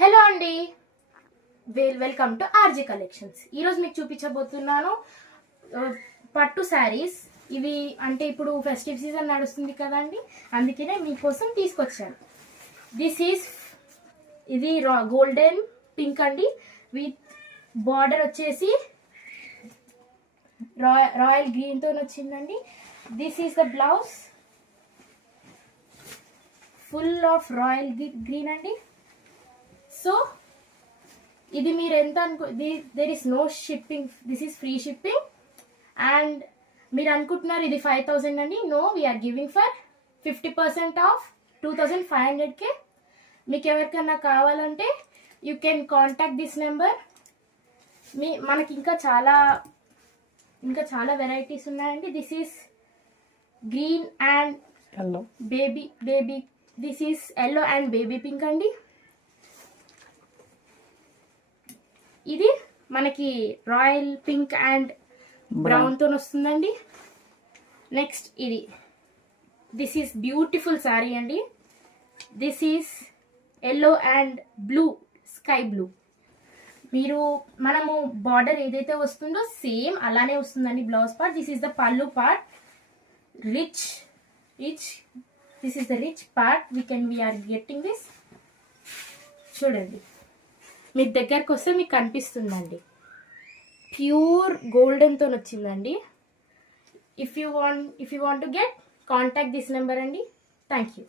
Hello అండి, welcome to RJ collections. ఈరోజు మీకు చూపించబోతున్నాను పట్టు శారీస్. ఇవి అంటే ఇప్పుడు ఫెస్టివ్ సీజన్ నడుస్తుంది కదండి, అందుకనే మీకోసం తీసుకొచ్చాను. ఇది గోల్డెన్ పింక్ అండి, విత్ బార్డర్ వచ్చేసి రాయల్ గ్రీన్తో వచ్చిందండి. This is the blouse, full of royal green అండి. సో ఇది మీరు ఎంత there is no shipping, this is free shipping. And మీరు అనుకుంటున్నారు ఇది 5000 అండి. No, we're giving for 50% off 2500కే. మీకు ఎవరికన్నా కావాలంటే you can contact this number. మనకి ఇంకా చాలా వెరైటీస్ ఉన్నాయండి. This is green and baby this is yellow and baby pink అండి. ఇది మనకి రాయల్ పింక్ అండ్ బ్రౌన్తో వస్తుందండి. Next this is beautiful sari అండి. This is yellow and blue, sky blue. మనము బార్డర్ ఏదైతే వస్తుందో సేమ్ అలానే వస్తుందండి blouse part. This is the pallu part, rich this is the rich part. We're getting this. చూడండి, మీ దగ్గరకు వస్తే మీకు కనిపిస్తుందండి. ప్యూర్ గోల్డెన్తో వచ్చిందండి. If you want to get, contact this number అండి. Thank you.